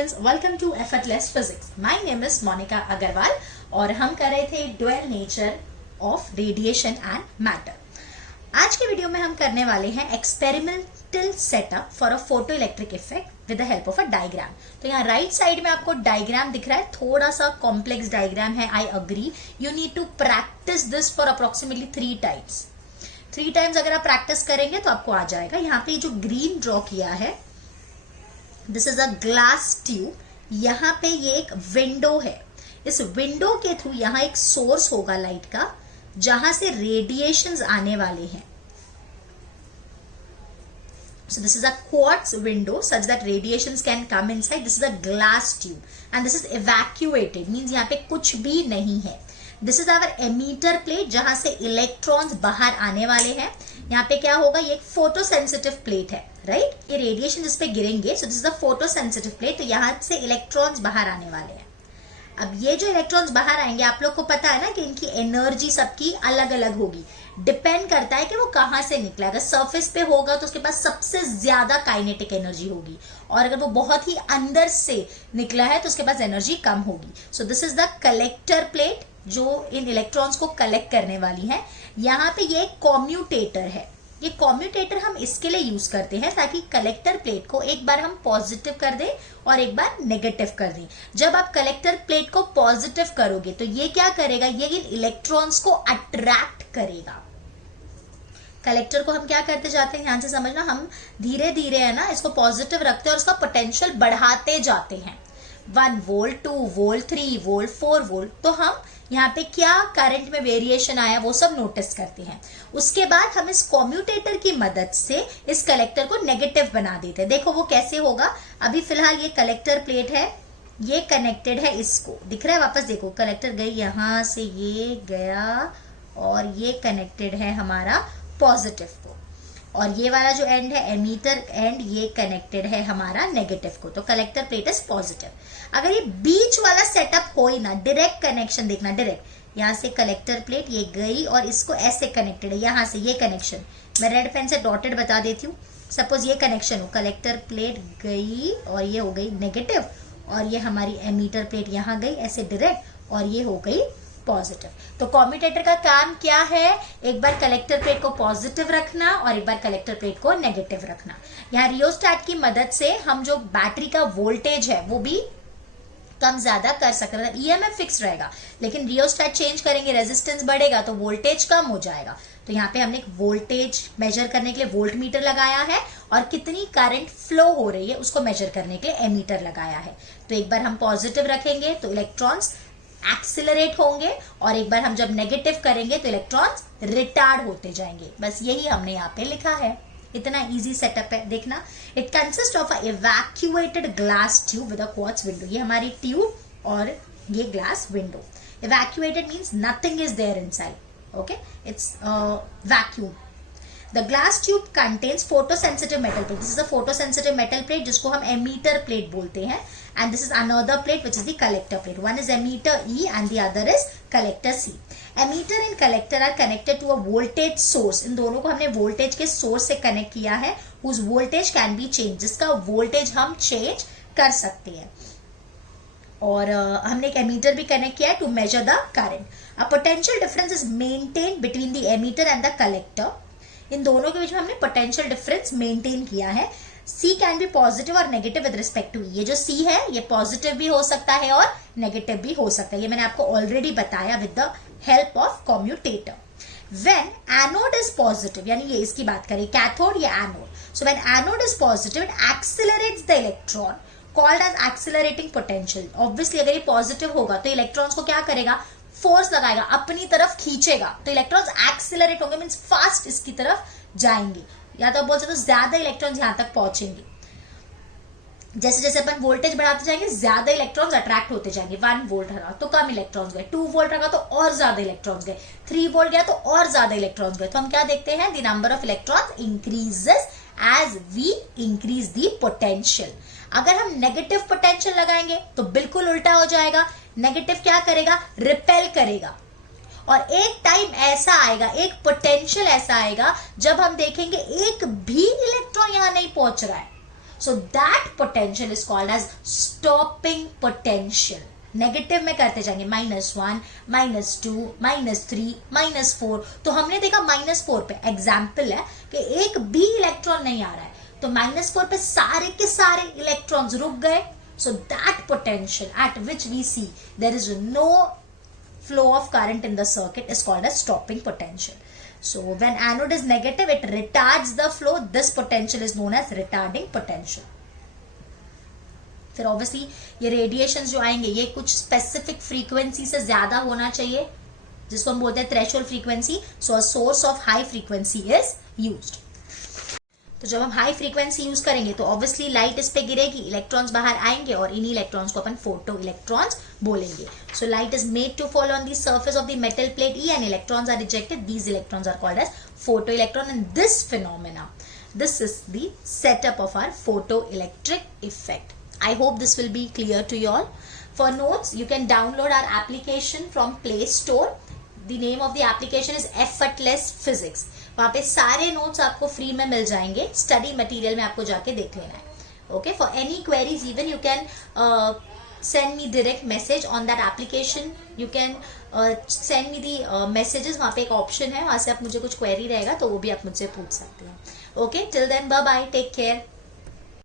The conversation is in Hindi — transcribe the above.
Students, welcome to Effortless Physics. My name is Monika Agarwal और हम कर रहे थे dual nature of radiation and matter. आज के वीडियो में हम करने वाले हैं experimental setup for a photoelectric effect with the help of a diagram. तो यहाँ राइट साइड में आपको डायग्राम दिख रहा है, थोड़ा सा कॉम्प्लेक्स डायग्राम है। I agree, you need to practise this for approximately 3 times अगर आप प्रैक्टिस करेंगे तो आपको आ जाएगा। यहाँ पे जो ग्रीन ड्रॉ किया है, this is a glass tube. यहाँ पे ये एक विंडो है, इस विंडो के थ्रू यहाँ एक सोर्स होगा लाइट का, जहां से रेडिएशंस आने वाले हैं। So this is a quartz window such that radiations can come inside. This is a glass tube and this is evacuated, means यहाँ पे कुछ भी नहीं है। This is our emitter plate जहां से इलेक्ट्रॉन्स बाहर आने वाले हैं। यहाँ पे क्या होगा, ये एक फोटो सेंसिटिव प्लेट है, राइट। ये रेडिएशन जिस पे गिरेंगे, so this is a photo sensitive plate, तो यहाँ से इलेक्ट्रॉन्स बाहर आने वाले हैं। अब ये जो इलेक्ट्रॉन्स बाहर आएंगे, आप लोग को पता है ना कि इनकी एनर्जी सबकी अलग अलग होगी। डिपेंड करता है कि वो कहां से निकला। अगर सरफेस पे होगा तो उसके पास सबसे ज्यादा काइनेटिक एनर्जी होगी, और अगर वो बहुत ही अंदर से निकला है तो उसके पास एनर्जी कम होगी। So this is the collector plate जो इन इलेक्ट्रॉन्स को कलेक्ट करने वाली है। यहाँ पे ये कॉम्यूटेटर है। ये कॉम्यूटेटर हम इसके लिए यूज करते हैं ताकि कलेक्टर प्लेट को एक बार हम पॉजिटिव कर दें और एक बार नेगेटिव कर दें। जब आप कलेक्टर प्लेट को पॉजिटिव करोगे तो ये क्या करेगा, ये इन इलेक्ट्रॉन्स को अट्रैक्ट करेगा। कलेक्टर को हम क्या करते जाते हैं, ध्यान से समझना, हम धीरे धीरे है ना इसको पॉजिटिव रखते हैं और उसका पोटेंशियल बढ़ाते जाते हैं। 1 वोल्ट, 2 वोल्ट, 3 वोल्ट, 4 वोल्ट। तो हम यहाँ पे क्या करंट में वेरिएशन आया वो सब नोटिस करते हैं। उसके बाद हम इस कॉम्यूटेटर की मदद से इस कलेक्टर को नेगेटिव बना देते हैं। देखो वो कैसे होगा। अभी फिलहाल ये कलेक्टर प्लेट है, ये कनेक्टेड है, इसको दिख रहा है। वापस देखो, कलेक्टर गई यहां से, ये गया और ये कनेक्टेड है हमारा पॉजिटिव को, और ये वाला जो एंड है एमीटर एंड, ये कनेक्टेड है हमारा नेगेटिव को। तो कलेक्टर प्लेट इज पॉजिटिव। अगर ये बीच वाला सेटअप हो ही ना, डायरेक्ट कनेक्शन देखना, डायरेक्ट यहाँ से कलेक्टर प्लेट ये गई और इसको ऐसे कनेक्टेड है, यहाँ से ये कनेक्शन मैं रेड पेन से डॉटेड बता देती हूँ। सपोज ये कनेक्शन हो, कलेक्टर प्लेट गई और ये हो गई नेगेटिव, और ये हमारी एमीटर प्लेट यहाँ गई ऐसे डायरेक्ट और ये हो गई पॉजिटिव। तो कॉम्यूटेटर का काम क्या है, एक बार कलेक्टर प्लेट को पॉजिटिव रखना और एक बार कलेक्टर प्लेट को नेगेटिव रखना। यहाँ रियोस्टैट की मदद से हम जो बैटरी का वोल्टेज है वो भी कम ज्यादा कर सकते हैं। ईएमएफ फिक्स रहेगा, लेकिन रियोस्टैट चेंज करेंगे, रेजिस्टेंस बढ़ेगा तो वोल्टेज कम हो जाएगा। तो यहाँ पे हमने एक वोल्टेज मेजर करने के लिए वोल्ट मीटर लगाया है, और कितनी करंट फ्लो हो रही है उसको मेजर करने के लिए एमीटर लगाया है। तो एक बार हम पॉजिटिव रखेंगे तो इलेक्ट्रॉन्स एक्सिलरेट होंगे, और एक बार हम जब नेगेटिव करेंगे तो इलेक्ट्रॉन्स रिटार्ड होते जाएंगे। बस यही हमने यहाँ पे लिखा है। इतना इजी सेटअप है, देखना। It consist of a evacuated glass tube with a quartz window. ये हमारी ट्यूब और ये glass window. Evacuated means nothing is there inside, okay, it's vacuum. The glass tube contains photosensitive metal plate. This is a photosensitive metal plate जिसको हम emitter plate बोलते हैं, and this is another plate which is the collector plate. One is emitter E and the other is collector C. Emitter and collector are connected to a voltage source. इन दोनों को हमने voltage के source से connect किया है, whose voltage can be changed. जिसका voltage हम change कर सकते हैं। और हमने एक एमीटर भी कनेक्ट किया है to measure the current. A potential difference is maintain between the emitter and the collector. इन दोनों के बीच में हमने पोटेंशियल डिफरेंस मेंटेन किया है। C कैन बी पॉजिटिव और नेगेटिव विद रिस्पेक्ट टू। ये जो C है ये पॉजिटिव भी हो सकता है और नेगेटिव भी हो सकता है, ये मैंने आपको ऑलरेडी बताया with the help of commutator. When anode is positive, यानी ये इसकी बात करें, कैथोड या anode. So when anode is positive it accelerates the electron called as accelerating potential. Obviously अगर ये पॉजिटिव होगा तो इलेक्ट्रॉन्स को क्या करेगा, फोर्स लगाएगा, अपनी तरफ खींचेगा, तो इलेक्ट्रॉन्स एक्सिलरेट होंगे, मींस फास्ट इसकी तरफ जाएंगे, या तो आप बोल सकते हो ज्यादा इलेक्ट्रॉन्स यहां तक पहुंचेंगे। जैसे जैसे अपन वोल्टेज बढ़ाते जाएंगे ज्यादा इलेक्ट्रॉन्स अट्रैक्ट होते जाएंगे। 1 वोल्ट रहा तो कम इलेक्ट्रॉन्स गए, 2 वोल्ट रहा तो और ज्यादा इलेक्ट्रॉन्स गए, 3 वोल्ट गया तो और ज्यादा इलेक्ट्रॉन्स गए। तो हम क्या देखते हैं, the number of electrons increases as we increase the potential. अगर हम नेगेटिव पोटेंशियल लगाएंगे तो बिल्कुल उल्टा हो जाएगा। नेगेटिव क्या करेगा, रिपेल करेगा। और एक टाइम ऐसा आएगा, एक पोटेंशियल ऐसा आएगा जब हम देखेंगे एक भी इलेक्ट्रॉन यहां नहीं पहुंच रहा है, so that potential is called as stopping potential. Negative में करते जाएंगे, -1, -2, -3, -4. तो हमने देखा -4 पे एग्जाम्पल है कि एक भी इलेक्ट्रॉन नहीं आ रहा है, तो -4 पे सारे के सारे इलेक्ट्रॉन्स रुक गए. So that potential at which we see there is no flow of current in the circuit is called as stopping potential. So when anode is negative, it retards the flow. This potential is known as retarding potential. फिर obviously ये radiations जो आएंगे ये कुछ specific frequency से ज्यादा होना चाहिए, जिसको हम बोलते हैं threshold frequency. So a source of high frequency is used. तो जब हम हाई फ्रीक्वेंसी यूज करेंगे तो ऑब्वियसली लाइट इस पे गिरेगी, इलेक्ट्रॉन्स बाहर आएंगे और इन्हीं इलेक्ट्रॉन्स को अपन फोटो इलेक्ट्रॉन्स बोलेंगे. So light is made to fall on the surface of the metal plate E and electrons are ejected. These electrons are called as photoelectron, and this phenomena, this is the setup of our photoelectric effect. I hope this will be clear to you all. For notes, you can download our application from Play Store. The name of the application is Effortless Physics. वहां पे सारे नोट्स आपको फ्री में मिल जाएंगे. स्टडी मटेरियल में आपको जाके देख लेना है. Okay, for any queries even you can send me direct message on that application. You can send me the messages. वहां पे एक ऑप्शन है, वहां से आप मुझे कुछ क्वेरी रहेगा तो वो भी आप मुझसे पूछ सकते हैं. Okay, till then bye bye, take care.